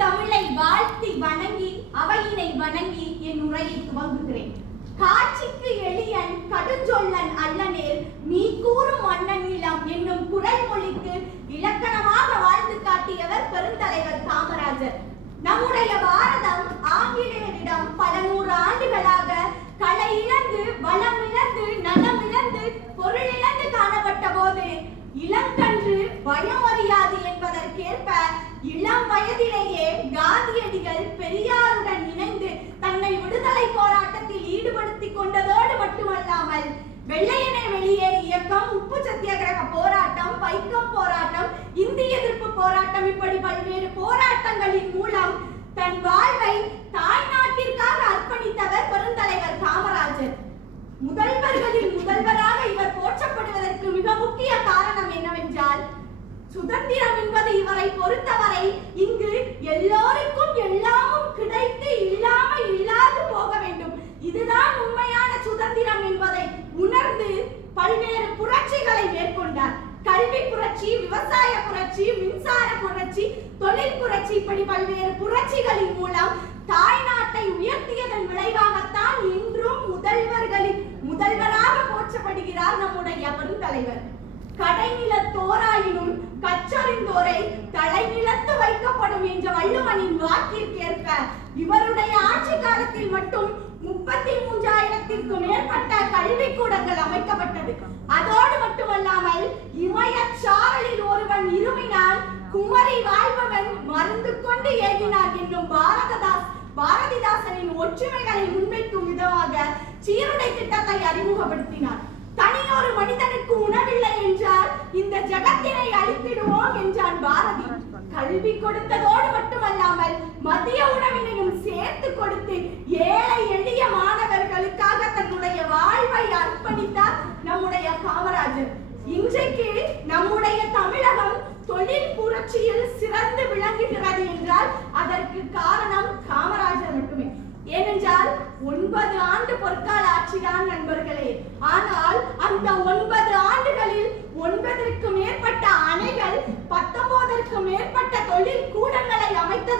தமிழை வாழ்த்தி வணங்கி அவையினை வணங்கி என் உரையை துவங்குகிறேன். காட்சிக்கு எளியன் கடுஞ்சொல்லன் அல்லனேல் நீ கூறும் மன்னன் நிலம் என்னும் குரல் மொழிக்கு இலக்கணமாக வாழ்ந்து காட்டியவர் பெருந்தலைவர் காமராஜர். நம்முடைய பாரதம் ஆங்கிலேயரிடம் பல நூறு ஆண்டுகளாக கலை இழந்து வளம் இழந்து நலம் இழந்து பொருள் வயதிலேயே காந்தியடிகள் பெரியாருடன் இணைந்து தன்னை விடுதலை போராட்டத்தில் ஈடுபடுத்திக் கொண்டதோடு மட்டுமல்லாமல் வெள்ளையனை வெளியே இயக்கம் உப்பு சத்தியாகிரக போராட்டம் வைக்கம் போராட்டம் இந்திய எதிர்ப்பு போராட்டம் இப்படி பல்வேறு போராட்டங்களின் மூலம் தன் வாழ்வை தாய்நாட்டிற்காக அர்ப்பணித்தவர் பெருந்தலைவர் காமராஜர். முதல்வர்களின் முதல்வராக இவர் போற்றப்படுவதற்கு மிக முக்கிய காரணம் என்னவென்றால் சுதந்திர என்பது இவரை பொறுத்தவரை இங்கு எல்லோருக்கும் எல்லாமும் கிடைத்து இல்லாமல் இல்லாது போக வேண்டும். இதுதான் உண்மையான சுதந்திரம் என்பதை உணர்ந்து பல்வேறு புரட்சிகளை மேற்கொண்டார். கல்வி புரட்சி விவசாய புரட்சி மின்சார புரட்சி தொழில் புரட்சி இப்படி பல்வேறு புரட்சிகளின் மூலம் தாய் நாட்டை உயர்த்தியதன் விளைவாகத்தான் இன்றும் முதல்வர்களின் முதல்வராக போற்றப்படுகிறார் நம்முடைய பெருந்தலைவர். கடைநில தோராயினும் வைக்கப்படும் என்ற வள்ளுவனின் வாக்கிற்கேற்ப இவருடைய ஆட்சி காலத்தில் மட்டும் முப்பத்தி மூன்றாயிரத்திற்கு மேற்பட்ட கல்விக்கூடங்கள் அமைக்கப்பட்டது. அதோடு மட்டுமல்லாமல் இமய சாரலில் ஒருவன் இருமினால் குமரி வாழ்பவன் மருந்து கொண்டு ஏகினார் என்னும் பாரததாஸ் பாரதிதாசனின் ஒற்றுமைகளை முன்வைக்கும் விதமாக சீருடை திட்டத்தை அறிமுகப்படுத்தினார். தனியொரு மனிதனுக்கு உணவில்லை என்றால் இந்த ஜகத்தினை அழித்திடுவோம் என்றான் பாரதி. கல்வி கொடுத்ததோ மதிய உணவினையும் சேர்த்து கொடுத்து ஏழை எளிய மாணவர்களுக்காக தன்னுடைய வாழ்வை அர்ப்பணித்தார் நம்முடைய காமராஜர். இன்றைக்கு நம்முடைய தமிழகம் தொழில் புரட்சியில் சிறந்து விளங்குகிறது என்றால் அதற்கு காரணம் காமராஜர் மட்டுமே. ஏனென்றால் ஒன்பது ஆண்டு பொற்கால ஆட்சிதான் நண்பர்களே. ஆனால் அந்த ஒன்பது ஆண்டுகளில் ஒன்பதற்கு மேற்பட்ட அணைகள் பத்தொன்பதற்கு மேற்பட்ட தொழில் கூடங்களை அமைத்தது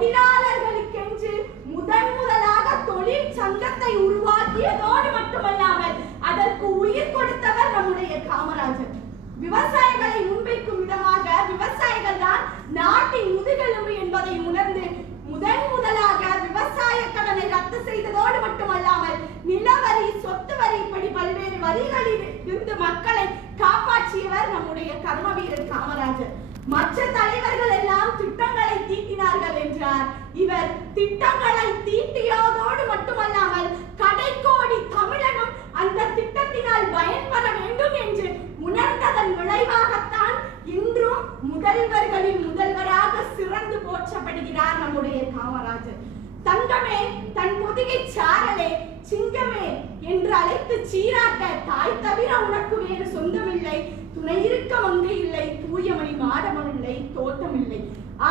தொழிலாளர்களுக்கென்று முதன் முதலாக தொழில் சங்கத்தை உருவாக்கியதோடு மட்டுமல்லாமல் அதற்கு உயிர் கொடுத்தவர் நம்முடைய காமராஜர். விவசாயிகளை முன்வைக்கும் விதமாக விவசாயிகள் தான் நாட்டின் முதுகெலும்பு என்பதை உணர்ந்து முதன் முதலாக விவசாய கடனை ரத்து செய்ததோடு மட்டுமல்லாமல் நிலவரி சொத்து வரி இப்படி பல்வேறு வரிகளில் இருந்து மக்களை காப்பாற்றியவர் நம்முடைய கர்மவீரர் காமராஜர். மற்ற தலைவர்கள் எல்லாம் திட்டங்களை தீட்டினார்கள் என்றார். இவர் திட்டங்களை தீட்டியதோடு மட்டுமல்லாமல் கடைக்கோடி தமிழகம் அந்த திட்டத்தினால் பயன்பெற வேண்டும் என்று உணர்ந்ததன் விளைவாகத்தான் இன்றும் முதல்வர்களின் முதல்வராக சிறந்து போற்றப்படுகிறார் நம்முடைய காமராஜர். தங்கமே தன் பொதிகை சாரலே சிங்கமே என்று அழைத்து சீராட்ட தாய் தவிர உனக்கு வேறு சொந்தமில்லை. துணை இருக்க வங்கு இல்லை தூயமணி மாடமன் இல்லை தோட்டம் இல்லை.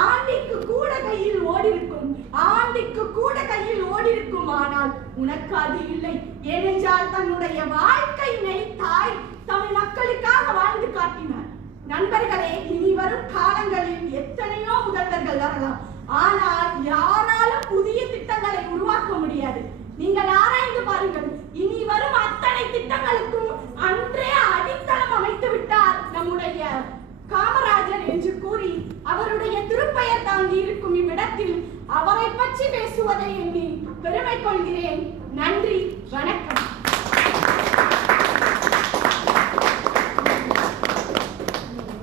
ஆண்டிக்கு கூட கையில் ஓடிருக்கும் ஆண்டிக்கு கூட கையில் ஓடிருக்கும் ஆனால் உனக்கு அது இல்லை. ஏனென்றால் தன்னுடைய வாழ்க்கையினை தாய் தமிழ் மக்களுக்காக வாழ்ந்து காட்டினார் நண்பர்களே இனி வரும் காலங்களில் எத்தனையோ முதல்வர்கள் வரலாம். ஆனால் யாராலும் புதிய திட்டங்களை உருவாக்க முடியாது. நீங்கள் ஆராய்ந்து பாருங்கள். இனி வரும் அத்தனை திட்டங்களுக்கும் அன்றே அடித்தளம் அமைத்து விட்டார் நம்முடைய காமராஜர் என்று கூறி அவருடைய திருப்பெயர் தாங்கி இருக்கும் இவ்விடத்தில் அவரை பற்றி பேசுவதை எண்ணி பெருமை கொள்கிறேன் நன்றி. வணக்கம்.